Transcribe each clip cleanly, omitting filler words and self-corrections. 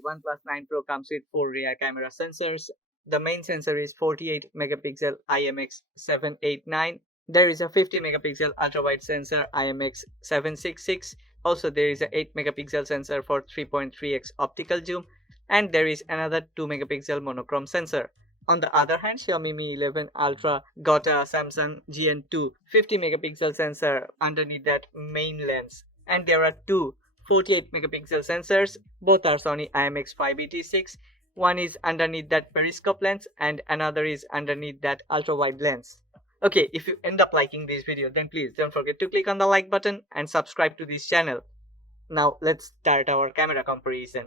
OnePlus 9 Pro comes with 4 rear camera sensors. The main sensor is 48 megapixel IMX789. There is a 50 megapixel ultra-wide sensor IMX766. Also, there is a 8 megapixel sensor for 3.3x optical zoom, and there is another 2 megapixel monochrome sensor. On the other hand, Xiaomi Mi 11 Ultra got a Samsung GN2 50 megapixel sensor underneath that main lens, and there are two 48 megapixel sensors. Both are Sony IMX586. One is underneath that periscope lens and another is underneath that ultra wide lens. Okay, if you end up liking this video, then please don't forget to click on the like button and subscribe to this channel. Now let's start our camera comparison.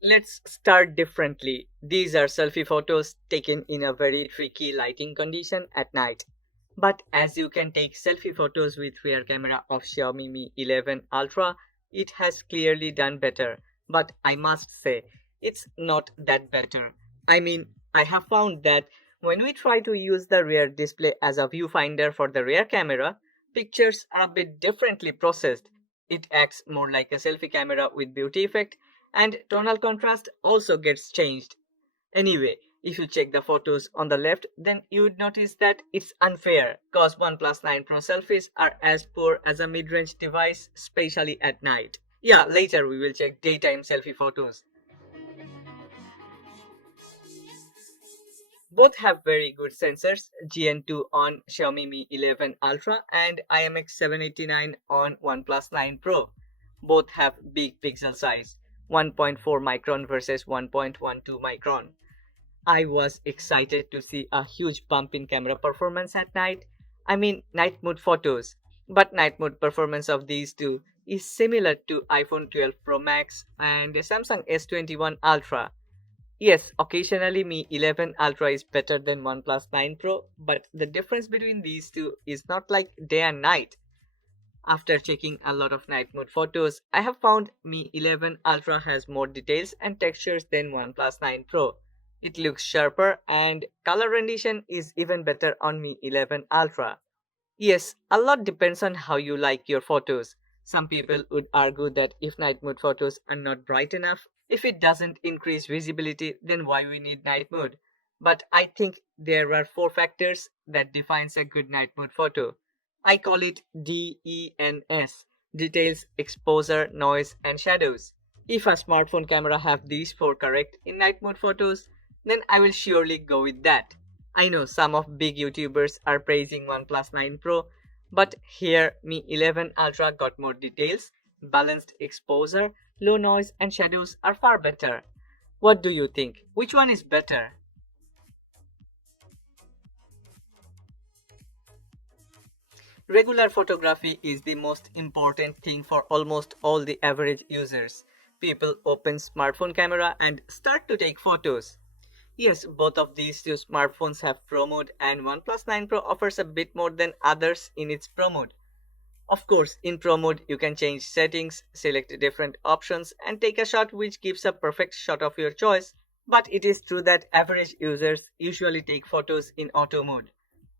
Let's start differently. These are selfie photos taken in a very tricky lighting condition at night. But as you can take selfie photos with rear camera of Xiaomi Mi 11 Ultra, it has clearly done better. But I must say, it's not that better. I mean, I have found that when we try to use the rear display as a viewfinder for the rear camera, pictures are a bit differently processed. It acts more like a selfie camera with beauty effect, and tonal contrast also gets changed. Anyway, if you check the photos on the left, then you would notice that it's unfair cause OnePlus 9 Pro selfies are as poor as a mid-range device, especially at night. Yeah, later we will check daytime selfie photos. Both have very good sensors, GN2 on Xiaomi Mi 11 Ultra and IMX789 on OnePlus 9 Pro. Both have big pixel size, 1.4 micron versus 1.12 micron. I was excited to see a huge bump in camera performance at night. I mean night mode photos. But night mode performance of these two is similar to iPhone 12 Pro Max and Samsung S21 Ultra. Yes, occasionally Mi 11 Ultra is better than OnePlus 9 Pro, but the difference between these two is not like day and night. After checking a lot of night mode photos, I have found Mi 11 Ultra has more details and textures than OnePlus 9 Pro. It looks sharper and color rendition is even better on Mi 11 Ultra. Yes, a lot depends on how you like your photos. Some people would argue that if night mode photos are not bright enough, if it doesn't increase visibility, then why we need night mode? But I think there are four factors that defines a good night mode photo. I call it DENS: details, exposure, noise, and shadows. If a smartphone camera have these four correct in night mode photos, then I will surely go with that. I know some of big YouTubers are praising OnePlus 9 Pro, but here Mi 11 Ultra got more details, balanced exposure, low noise and shadows are far better. What do you think? Which one is better? Regular photography is the most important thing for almost all the average users. People open smartphone camera and start to take photos. Yes, both of these two smartphones have Pro mode and OnePlus 9 Pro offers a bit more than others in its Pro mode. Of course, in Pro mode you can change settings, select different options and take a shot which gives a perfect shot of your choice. But it is true that average users usually take photos in auto mode.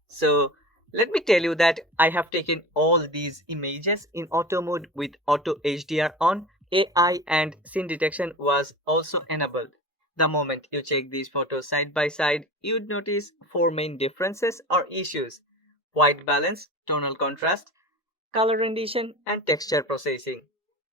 So let me tell you that I have taken all these images in auto mode with auto HDR on. AI and scene detection was also enabled. The moment you check these photos side by side, you'd notice four main differences or issues: white balance, tonal contrast, color rendition, and texture processing.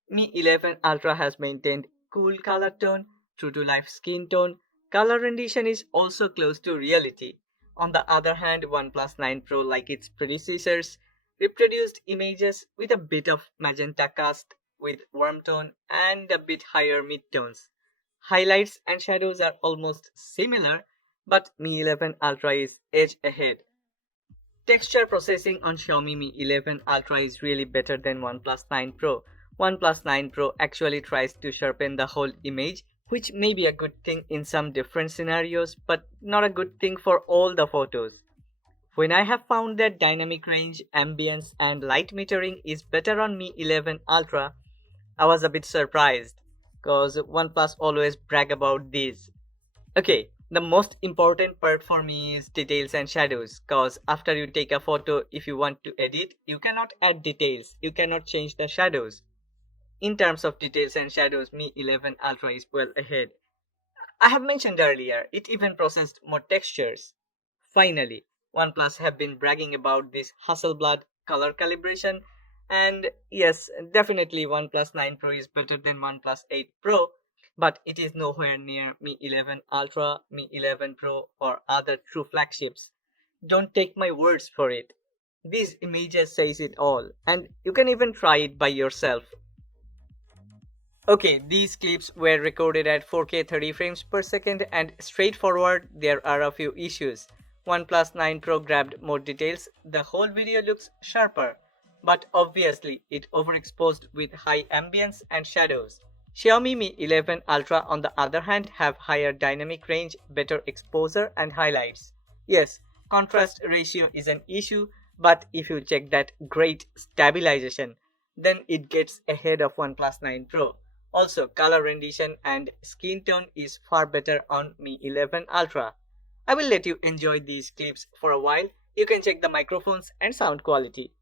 Mi 11 Ultra has maintained cool color tone, true to life skin tone. Color rendition is also close to reality. On the other hand, OnePlus 9 Pro, like its predecessors, reproduced images with a bit of magenta cast, with warm tone and a bit higher midtones. Highlights and shadows are almost similar, but Mi 11 Ultra is edge ahead. Texture processing on Xiaomi Mi 11 Ultra is really better than OnePlus 9 Pro. OnePlus 9 Pro actually tries to sharpen the whole image, which may be a good thing in some different scenarios, but not a good thing for all the photos. When I have found that dynamic range, ambience, and light metering is better on Mi 11 Ultra, I was a bit surprised, cause OnePlus always brag about these. Okay, The most important part for me is details and shadows, cause after you take a photo, if you want to edit, you cannot add details, you cannot change the shadows. In terms of details and shadows, Mi 11 Ultra is well ahead. I have mentioned earlier, it even processed more textures. Finally, OnePlus have been bragging about this Hasselblad color calibration, and yes, definitely OnePlus 9 Pro is better than OnePlus 8 Pro, but it is nowhere near Mi 11 Ultra, Mi 11 Pro, or other true flagships. Don't take my words for it. These images says it all, and you can even try it by yourself. Okay, these clips were recorded at 4K 30 frames per second and straightforward, there are a few issues. OnePlus 9 Pro grabbed more details, the whole video looks sharper, but obviously it overexposed with high ambience and shadows. Xiaomi Mi 11 Ultra on the other hand have higher dynamic range, better exposure and highlights. Yes, contrast ratio is an issue, but if you check that great stabilization, then it gets ahead of OnePlus 9 Pro. Also, color rendition and skin tone is far better on Mi 11 Ultra. I will let you enjoy these clips for a while. You can check the microphones and sound quality.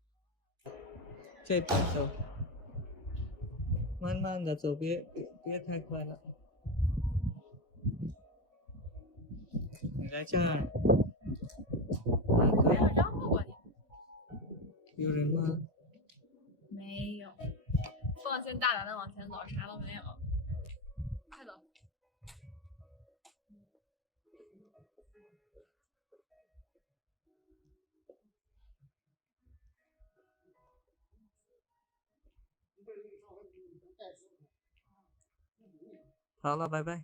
好了，拜拜。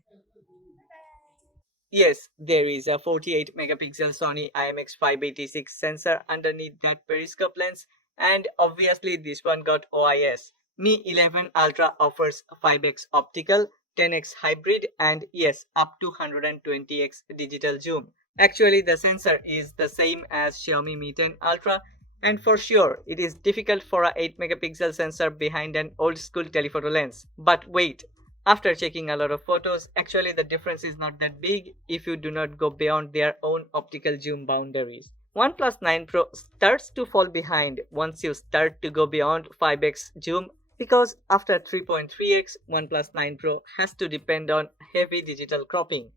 Yes, there is a 48 megapixel Sony IMX586 sensor underneath that periscope lens, and obviously this one got OIS. Mi 11 Ultra offers 5x optical, 10x hybrid, and yes, up to 120x digital zoom. Actually, the sensor is the same as Xiaomi Mi 10 Ultra, and for sure, it is difficult for a 8 megapixel sensor behind an old school telephoto lens. But wait, after checking a lot of photos, actually the difference is not that big if you do not go beyond their own optical zoom boundaries. OnePlus 9 Pro starts to fall behind once you start to go beyond 5x zoom because after 3.3x, OnePlus 9 Pro has to depend on heavy digital cropping.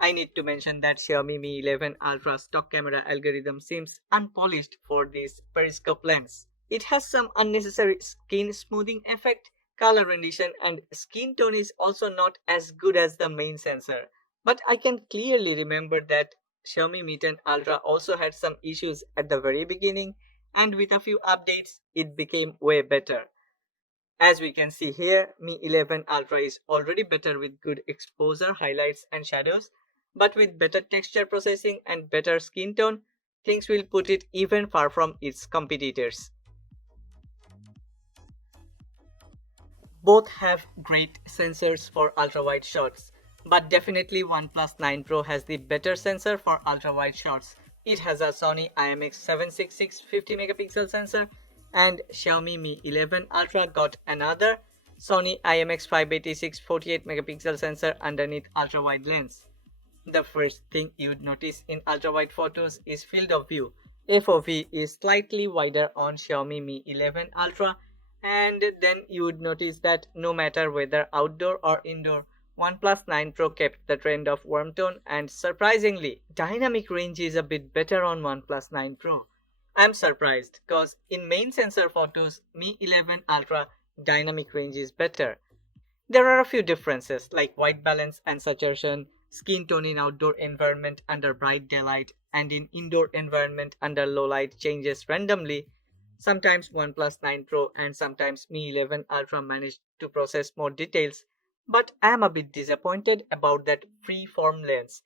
I need to mention that Xiaomi Mi 11 Ultra stock camera algorithm seems unpolished for this periscope lens. It has some unnecessary skin smoothing effect, color rendition, and skin tone is also not as good as the main sensor. But I can clearly remember that Xiaomi Mi 10 Ultra also had some issues at the very beginning, and with a few updates, it became way better. As we can see here, Mi 11 Ultra is already better with good exposure, highlights and shadows, but with better texture processing and better skin tone, things will put it even far from its competitors. Both have great sensors for ultra-wide shots, but definitely OnePlus 9 Pro has the better sensor for ultra-wide shots. It has a Sony IMX766 50 megapixel sensor, and Xiaomi Mi 11 Ultra got another Sony IMX586 48 megapixel sensor underneath ultra-wide lens. The first thing you'd notice in ultra-wide photos is field of view. FOV is slightly wider on Xiaomi Mi 11 Ultra, and then you would notice that no matter whether outdoor or indoor, OnePlus 9 Pro kept the trend of warm tone, and surprisingly, dynamic range is a bit better on OnePlus 9 Pro. I'm surprised cause in main sensor photos, Mi 11 Ultra dynamic range is better. There are a few differences like white balance and saturation, skin tone in outdoor environment under bright daylight and in indoor environment under low light changes randomly. Sometimes OnePlus 9 Pro and sometimes Mi 11 Ultra manage to process more details, but I am a bit disappointed about that free-form lens.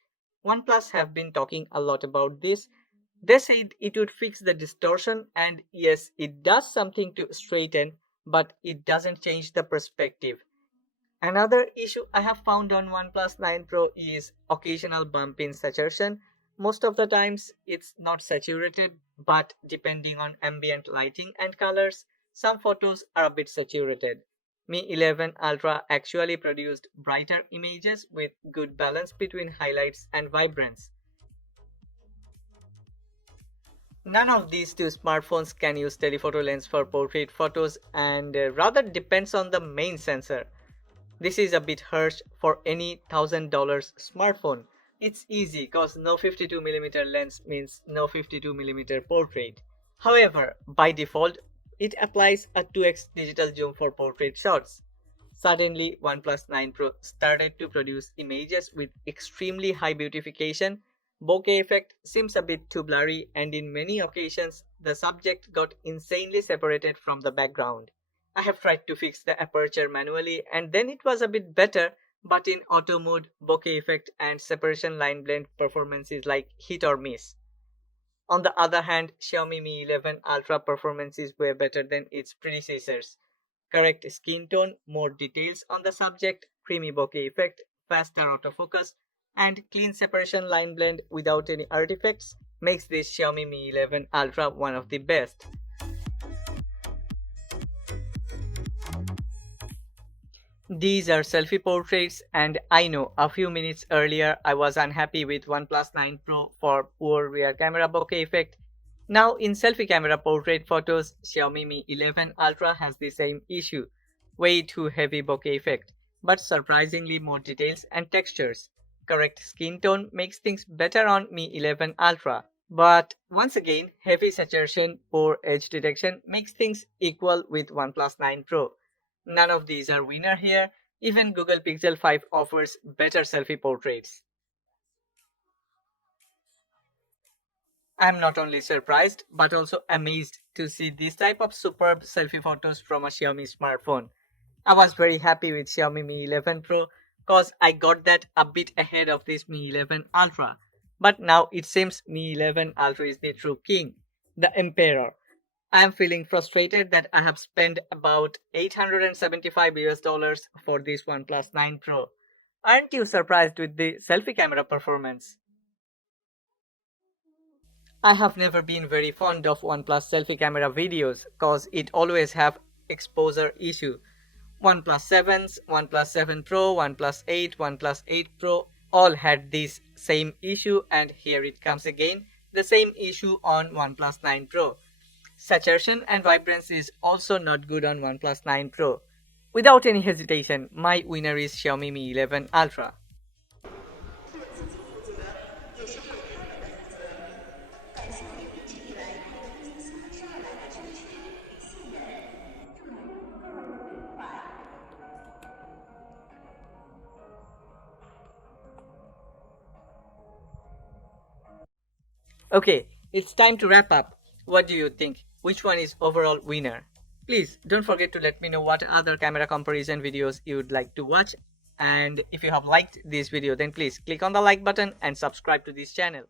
OnePlus have been talking a lot about this. They said it would fix the distortion, and yes, it does something to straighten, but it doesn't change the perspective. Another issue I have found on OnePlus 9 Pro is occasional bump in saturation. Most of the times it's not saturated, but depending on ambient lighting and colors, some photos are a bit saturated. Mi 11 Ultra actually produced brighter images with good balance between highlights and vibrance. None of these two smartphones can use telephoto lens for portrait photos and rather depends on the main sensor. This is a bit harsh for any $1,000 smartphone. It's easy cause no 52mm lens means no 52mm portrait. However, by default, it applies a 2x digital zoom for portrait shots. Suddenly, OnePlus 9 Pro started to produce images with extremely high beautification. Bokeh effect seems a bit too blurry, and in many occasions, the subject got insanely separated from the background. I have tried to fix the aperture manually, and then it was a bit better, but in auto mode, bokeh effect and separation line blend performance is like hit or miss. On the other hand, Xiaomi Mi 11 Ultra performance is way better than its predecessors. Correct skin tone, more details on the subject, creamy bokeh effect, faster autofocus, and clean separation line blend without any artifacts makes this Xiaomi Mi 11 Ultra one of the best. These are selfie portraits, and I know a few minutes earlier I was unhappy with OnePlus 9 Pro for poor rear camera bokeh effect. Now in selfie camera portrait photos, Xiaomi Mi 11 Ultra has the same issue. Way too heavy bokeh effect, but surprisingly more details and textures. Correct skin tone makes things better on Mi 11 Ultra. But once again, heavy saturation, poor edge detection makes things equal with OnePlus 9 Pro. None of these are winner here. Even Google Pixel 5 offers better selfie portraits. I'm not only surprised but also amazed to see this type of superb selfie photos from a Xiaomi smartphone. I was very happy with Xiaomi Mi 11 Pro cause I got that a bit ahead of this Mi 11 Ultra. But now it seems Mi 11 Ultra is the true king, the emperor. I am feeling frustrated that I have spent about 875 US dollars for this OnePlus 9 Pro. Aren't you surprised with the selfie camera performance? I have never been very fond of OnePlus selfie camera videos cause it always have exposure issue. OnePlus 7s, OnePlus 7 Pro, OnePlus 8, OnePlus 8 Pro all had this same issue, and here it comes again, the same issue on OnePlus 9 Pro. Saturation and vibrance is also not good on OnePlus 9 Pro. Without any hesitation, my winner is Xiaomi Mi 11 Ultra. Okay, it's time to wrap up. What do you think? Which one is overall winner? Please don't forget to let me know what other camera comparison videos you would like to watch. And if you have liked this video, then please click on the like button and subscribe to this channel.